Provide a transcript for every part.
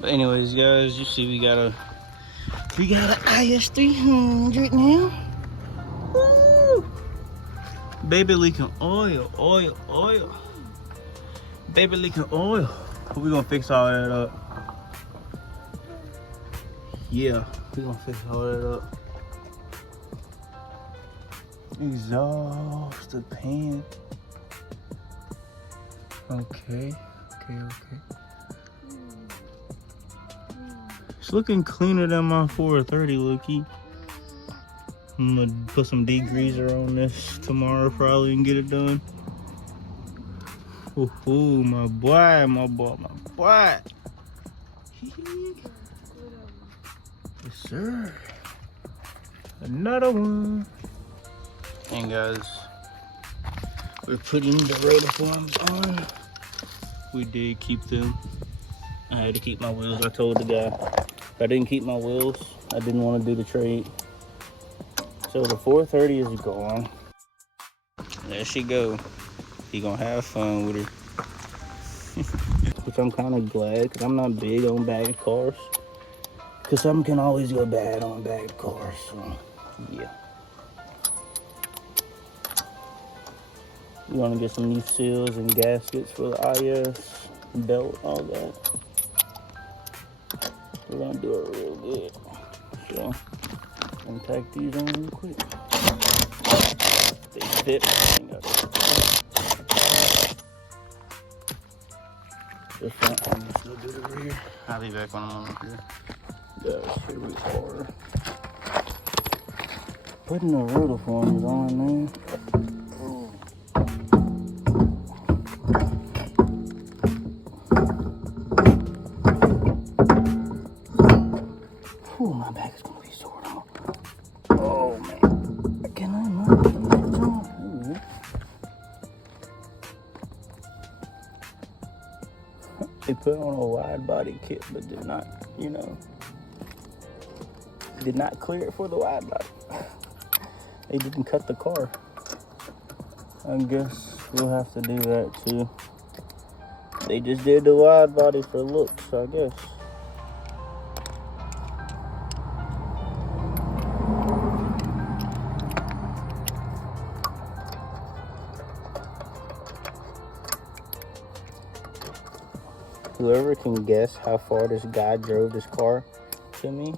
But anyways, guys, you see we got an IS300 now. Woo! Baby leaking oil. Baby leaking oil. We're gonna fix all that up. Yeah, we're gonna fix all that up. Exhaust the pan. Okay. It's looking cleaner than my 430, looky. I'm gonna put some degreaser on this tomorrow probably and get it done. Ooh, my boy. Yes, sir. Another one. And guys, we're putting the rotiforms on. We did keep them. I had to keep my wheels. I told the guy if I didn't keep my wheels, I didn't want to do the trade. So the 430 is gone. There she go. He gonna have fun with her. Which I'm kind of glad, because I'm not big on bagged cars. Because something can always go bad on bagged cars. So yeah. We want to get some new seals and gaskets for the IS, belt, all that. We're going to do it real good. So, I'm going to tack these on real quick. They fit. This front, I'm going to still do the rear. I'll be back when I'm on the rear. Yes, here we are. Putting the rotiforms on, man. Ooh, my back is gonna be sore now. Oh man, can I move the legs on? They put on a wide body kit, but did not, did not clear it for the wide body. They didn't cut the car. I guess we'll have to do that too. They just did the wide body for looks, I guess. Whoever can guess how far this guy drove this car to me,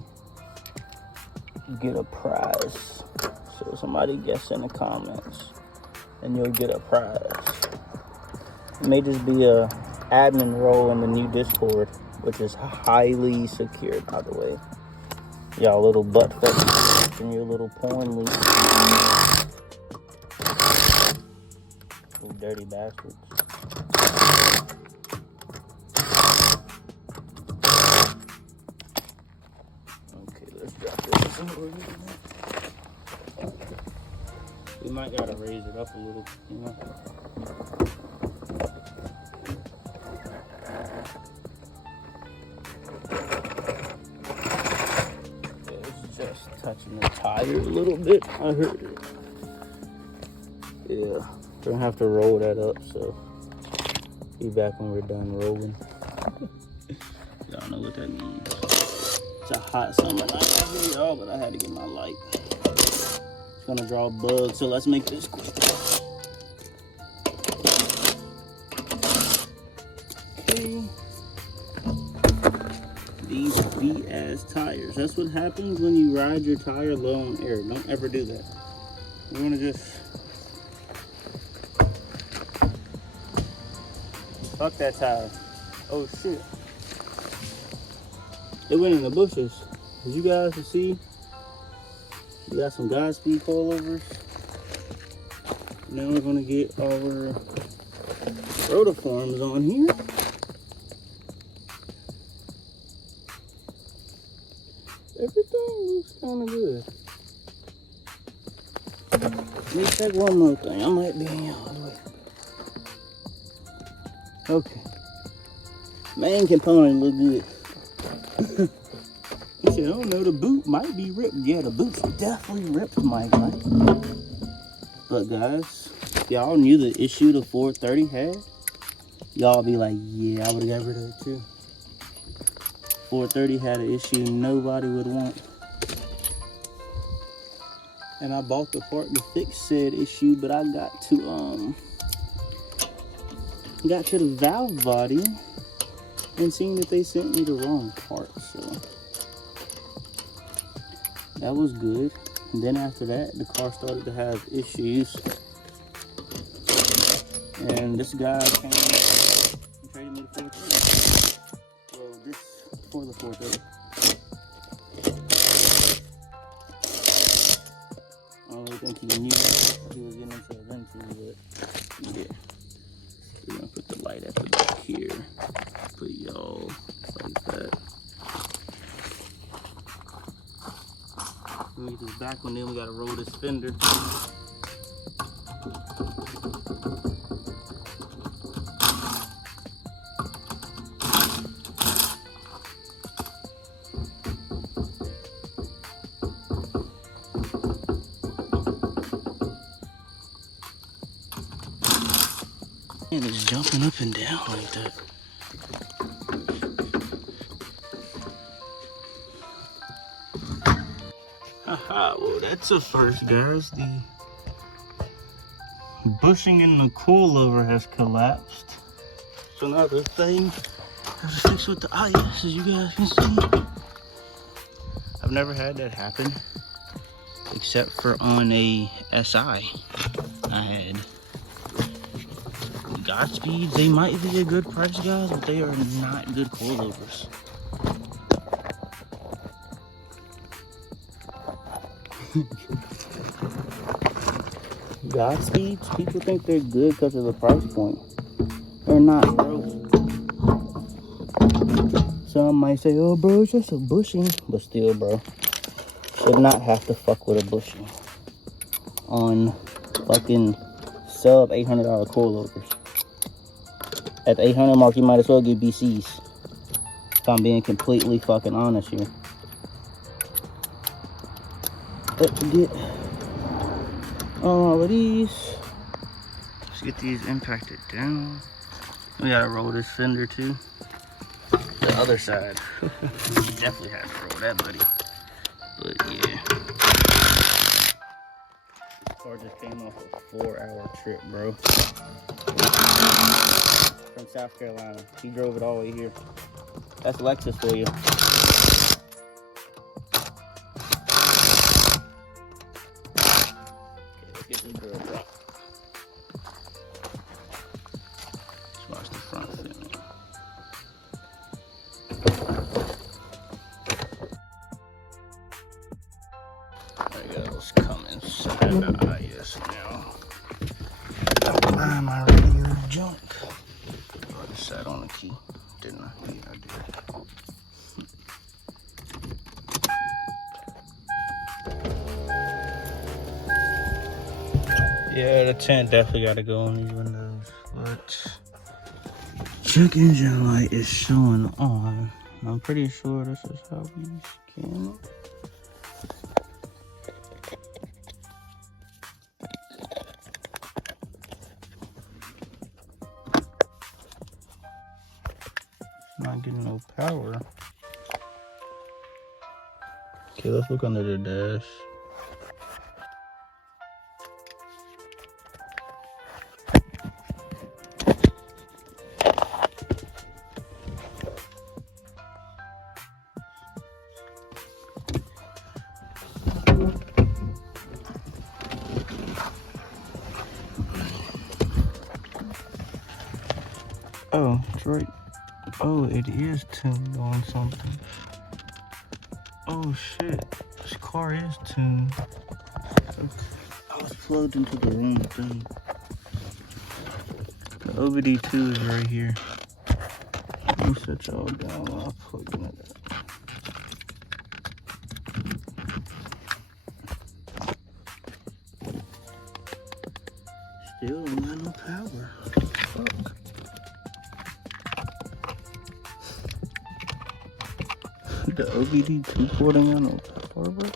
get a prize. So somebody guess in the comments and you'll get a prize. It may just be a admin role in the new Discord, which is highly secure, by the way. Y'all little butt fucks and your little porn leaks. You dirty bastards. We might gotta raise it up a little, It's just touching the tire a little bit. I heard it. Yeah, we're gonna have to roll that up, so be back when we're done rolling. Y'all know what that means. It's a hot summer night out here, y'all, but I had to get my light. It's gonna draw bugs, so let's make this quick. Okay. These BS tires. That's what happens when you ride your tire low on air. Don't ever do that. We're gonna just... Fuck that tire. Oh shit. It went in the bushes. As you guys can see, we got some Godspeed coilovers. Now we're gonna get our rotiforms on here. Everything looks kind of good. Let me check one more thing. I might be in y'all's way. Okay. Main component look good. He said, oh no, the boot might be ripped. Yeah, the boot's definitely ripped, my guy. But guys, if y'all knew the issue the 430 had, y'all be like, yeah, I would have got rid of it too. 430 had an issue nobody would want. And I bought the part to fix said issue, but I got to the valve body and seen that they sent me the wrong part, so that was good. And then after that, the car started to have issues, and this guy came and traded me the 430. Well, this for the 430. I don't really think he knew he was getting into a rental, but yeah. We're gonna put the light at the back here. Put y'all like that. Let me get this back one, then we gotta roll this fender. And it's jumping up and down like that. Haha, well that's a first, guys. The bushing in the coilover has collapsed. So now the thing has to fix with the ice, as you guys can see. I've never had that happen, except for on a SI. I had Godspeeds. They might be a good price, guys, but they are not good coilovers. Godspeeds, people think they're good because of the price point. They're not, bro. Some might say, oh bro, it's just a bushing, but still, bro, should not have to fuck with a bushing on fucking sub $800 coilovers. At the 800 mark, you might as well get BCs. If I'm being completely fucking honest here. Let's get all of these. Let's get these impacted down. We gotta roll this fender too. The other side. Definitely have to roll that, buddy. But yeah. This car just came off a 4-hour trip, bro. From South Carolina. He drove it all the way here. That's Lexus for you. Okay, let's get this girl drop. Let's watch the front fitment. There goes come inside the IS now. Don't mind my radio junk. I just sat on the key, didn't I? Yeah, I did. Yeah, the tint definitely got to go on these windows, but check engine light is showing on. I'm pretty sure this is how these came up. Not getting no power. Okay, let's look under the dash. Oh, it's right. Oh, it is tuned on something. Oh shit, this car is tuned. I was plugged into the wrong thing. The OBD2 is right here. Let me set y'all down while I plug in it. Still don't have no power. Fuck. The OBD2 port ain't got no power, bro.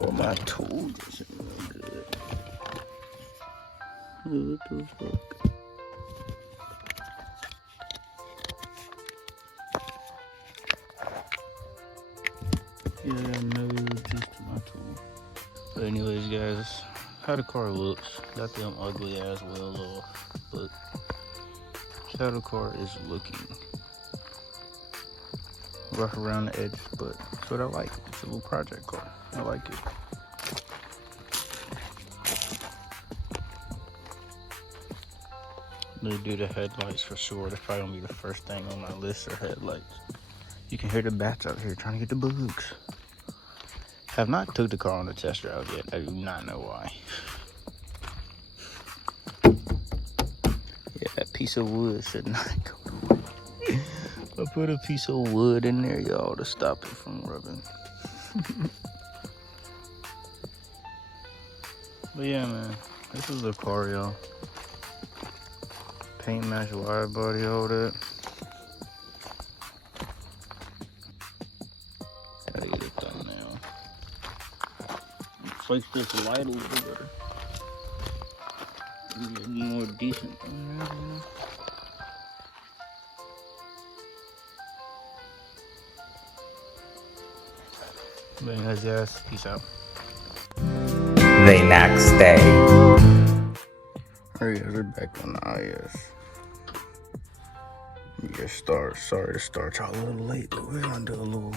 Oh, my tools isn't real good. What the fuck? Yeah, no, just my tool. But anyways, guys, how the car looks. Got them ugly ass wheels off, but how the car is looking. Rough around the edge, but that's what I like. It's a little project car. I like it. They do the headlights for sure. That's probably gonna be the first thing on my list are headlights. You can hear the bats out here trying to get the bugs. Have not took the car on the test drive yet. I do not know why. Yeah, that piece of wood should not go away. I put a piece of wood in there, y'all, to stop it from rubbing. But yeah, man, this is the car, y'all. Paint match, wide body, all that. Gotta get it done now. Place this light a little better. Get more decent on there, you know? But anyways, guys, peace out. The next day. Alright, guys, we're back on the IS. Sorry to start y'all a little late, but we're gonna do a little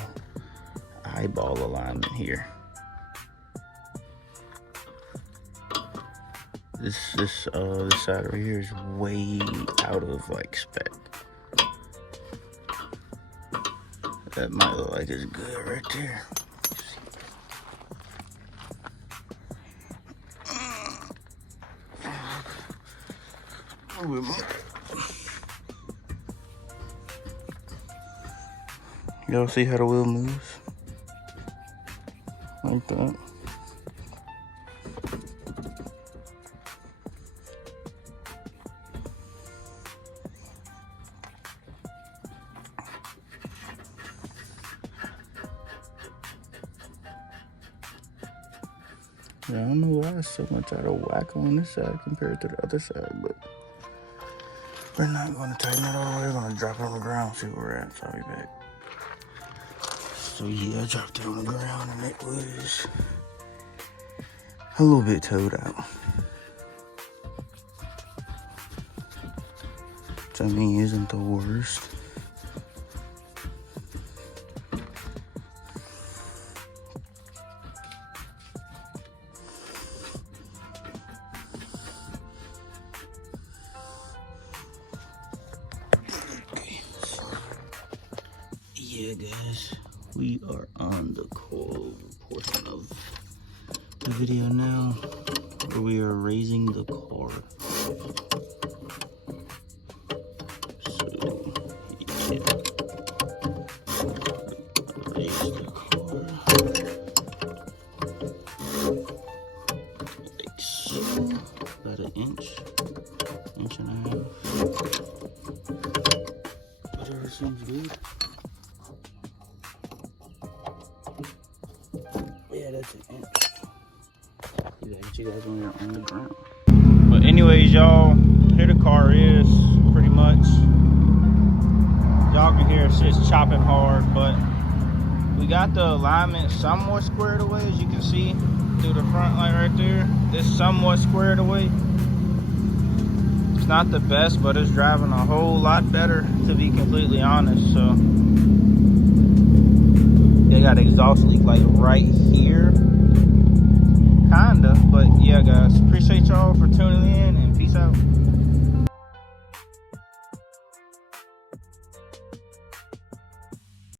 eyeball alignment here. This side over here is way out of like spec. That might look like it's good right there. Y'all see how the wheel moves? Like that. Yeah, I don't know why it's so much out of whack on this side compared to the other side, but we're not going to tighten it all the way. We're going to drop it on the ground, see where we're at. So I'll be back. So yeah, I dropped it on the ground and it was a little bit towed out. Which I mean isn't the worst. Okay, so yeah, guys. We are on the coilover portion of the video now, where we are raising the car. So, yeah. Raise the car. Like so. About an inch and a half. Whatever seems good. Yeah, that's an inch. You guys when you're on the ground. But anyways, y'all, here the car is pretty much. Y'all can hear it's just chopping hard, but we got the alignment somewhat squared away, as you can see through the front light right there. It's somewhat squared away. It's not the best, but it's driving a whole lot better, to be completely honest. So they got exhaust leak like right here, kinda. But yeah, guys, appreciate y'all for tuning in, and